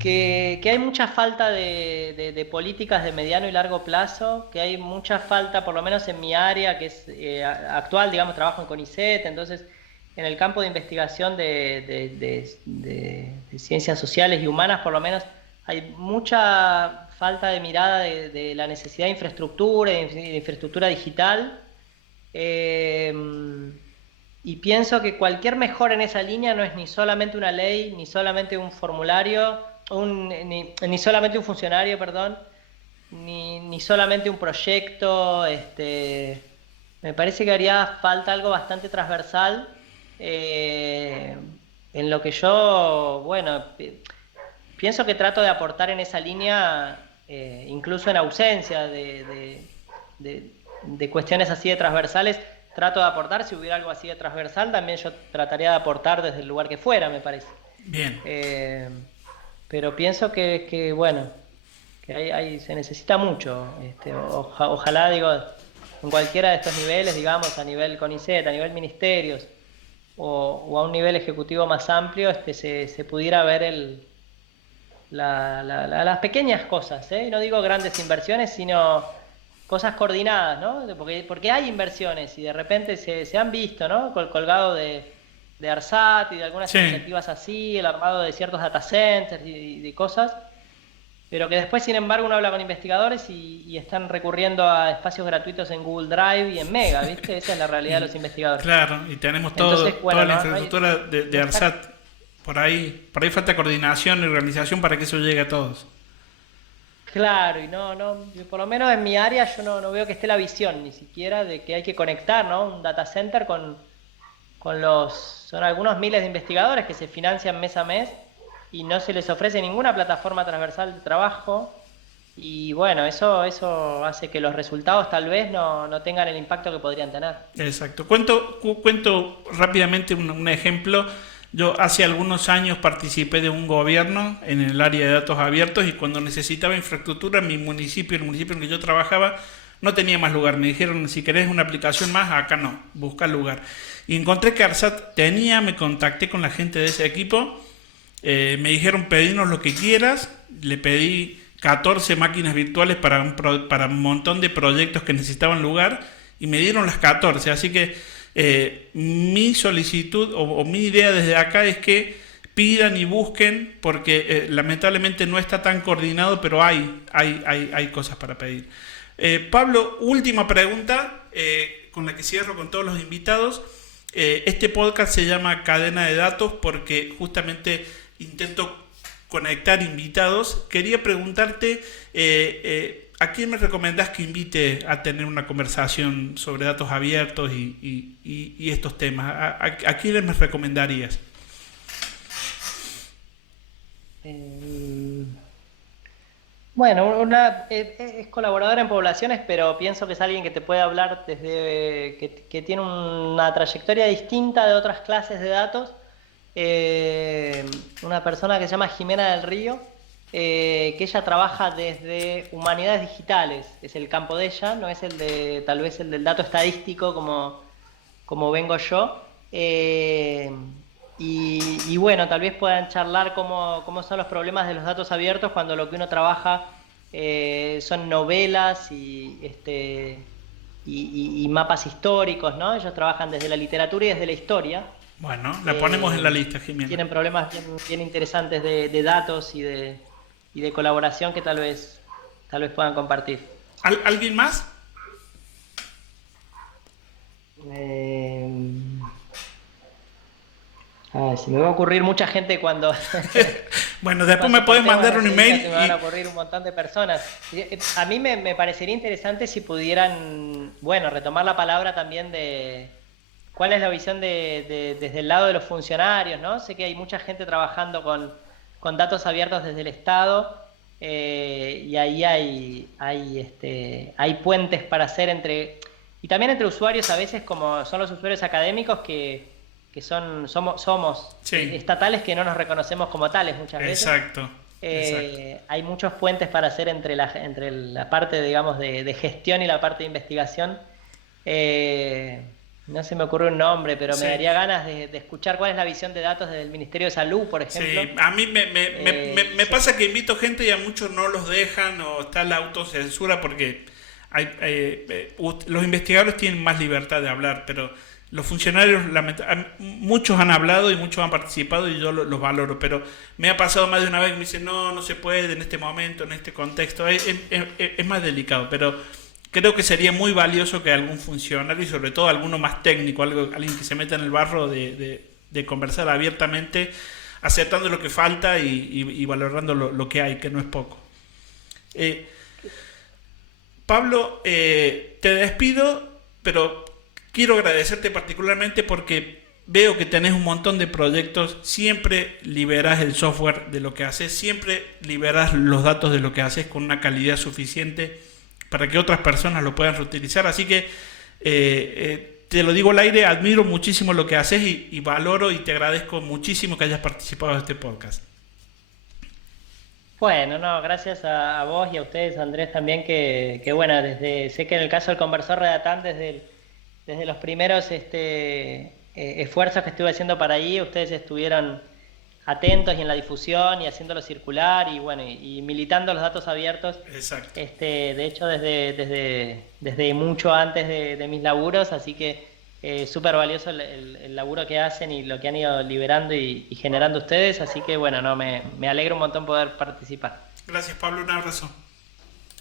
que hay mucha falta de políticas de mediano y largo plazo, que hay mucha falta, por lo menos en mi área, que es actual, digamos, trabajo en CONICET, entonces en el campo de investigación de ciencias sociales y humanas, por lo menos, hay mucha falta de mirada de la necesidad de infraestructura, de infraestructura digital. Eh, y pienso que cualquier mejora en esa línea no es ni solamente una ley, ni solamente un formulario, ni solamente un funcionario, perdón, ni solamente un proyecto. Me parece que haría falta algo bastante transversal, eh, en lo que yo, bueno, pienso que trato de aportar en esa línea, incluso en ausencia de cuestiones así de transversales. Trato de aportar, si hubiera algo así de transversal, también yo trataría de aportar desde el lugar que fuera, me parece. Bien. Pero pienso bueno, que se necesita mucho. Ojalá, digo, en cualquiera de estos niveles, digamos, a nivel CONICET, a nivel ministerios, o a un nivel ejecutivo más amplio, se pudiera ver las pequeñas cosas, ¿eh? Y no digo grandes inversiones, sino cosas coordinadas, ¿no? Porque hay inversiones y de repente se han visto, ¿no? Colgado de ARSAT y de algunas Sí, iniciativas así, el armado de ciertos data centers y de cosas, pero que después, sin embargo, uno habla con investigadores y están recurriendo a espacios gratuitos en Google Drive y en Mega, ¿viste? Esa es la realidad de los investigadores. claro, y tenemos Entonces, bueno, toda la no hay, infraestructura de no está. ARSAT por ahí falta coordinación y organización para que eso llegue a todos. Claro, y por lo menos en mi área yo no veo que esté la visión ni siquiera de que hay que conectar, ¿no? Un data center son algunos miles de investigadores que se financian mes a mes y no se les ofrece ninguna plataforma transversal de trabajo. Y bueno, eso hace que los resultados tal vez no tengan el impacto que podrían tener. Exacto. Cuento rápidamente un ejemplo. Yo hace algunos años participé de un gobierno en el área de datos abiertos y cuando necesitaba infraestructura en mi municipio, el municipio en que yo trabajaba, no tenía más lugar. Me dijeron, si querés una aplicación más, acá no, busca lugar. Y encontré que ARSAT tenía, me contacté con la gente de ese equipo, me dijeron, pedinos lo que quieras, le pedí 14 máquinas virtuales para un montón de proyectos que necesitaban lugar y me dieron las 14, así que mi solicitud o mi idea desde acá es que pidan y busquen porque lamentablemente no está tan coordinado, pero hay cosas para pedir. Pablo, última pregunta con la que cierro con todos los invitados. Este podcast se llama Cadena de Datos porque justamente intento conectar invitados. Quería preguntarte ¿a quién me recomendás que invite a tener una conversación sobre datos abiertos y estos temas? ¿A quiénes me recomendarías? Eh, Bueno, es colaboradora en poblaciones, pero pienso que es alguien que te puede hablar que tiene una trayectoria distinta de otras clases de datos. Una persona que se llama Jimena del Río, que ella trabaja desde humanidades digitales, es el campo de ella, no es tal vez el del dato estadístico como vengo yo. Y bueno, tal vez puedan charlar cómo son los problemas de los datos abiertos cuando lo que uno trabaja son novelas y mapas históricos, ¿no? Ellos trabajan desde la literatura y desde la historia. Bueno, la ponemos en la lista, Jimena. Tienen problemas bien interesantes de datos y de colaboración que tal vez puedan compartir. ¿Alguien más? Eh, Ay, se me va a ocurrir mucha gente cuando, Bueno, después me cuando podés cortemos la mandar un entrevista, email se me van a ocurrir un montón de personas. A mí me parecería interesante si pudieran, bueno, retomar la palabra también de cuál es la visión desde el lado de los funcionarios, ¿no? Sé que hay mucha gente trabajando con datos abiertos desde el Estado, y ahí hay puentes para hacer y también entre usuarios a veces como son los usuarios académicos que somos Sí, estatales que no nos reconocemos como tales muchas veces. exacto, exacto. Hay muchos puentes para hacer entre la parte, digamos, de gestión y la parte de investigación. Eh, no se me ocurre un nombre, pero me Sí. daría ganas de escuchar cuál es la visión de datos desde el Ministerio de Salud, por ejemplo. Sí, a mí me Sí, pasa que invito gente y a muchos no los dejan o está la autocensura porque los investigadores tienen más libertad de hablar, pero los funcionarios, muchos han hablado y muchos han participado y yo los valoro, pero me ha pasado más de una vez que me dicen, no, no se puede en este momento, en este contexto, es más delicado, pero creo que sería muy valioso que algún funcionario y sobre todo alguno más técnico, alguien que se meta en el barro de conversar abiertamente, aceptando lo que falta y valorando lo que hay, que no es poco. Eh, Pablo, te despido, pero quiero agradecerte particularmente porque veo que tenés un montón de proyectos, siempre liberás el software de lo que haces, siempre liberás los datos de lo que haces con una calidad suficiente para que otras personas lo puedan reutilizar. Así que te lo digo al aire, admiro muchísimo lo que haces y valoro y te agradezco muchísimo que hayas participado de este podcast. bueno, no, gracias a vos y a ustedes, Andrés, también, que bueno, sé que en el caso del Conversor Redatán, desde los primeros esfuerzos que estuve haciendo para ahí, ustedes estuvieron atentos y en la difusión y haciéndolo circular y bueno, y militando los datos abiertos, Exacto. de hecho desde mucho antes de mis laburos, así que súper valioso el laburo que hacen y lo que han ido liberando y generando ustedes, así que bueno, no, me alegra un montón poder participar. Gracias, Pablo, un abrazo.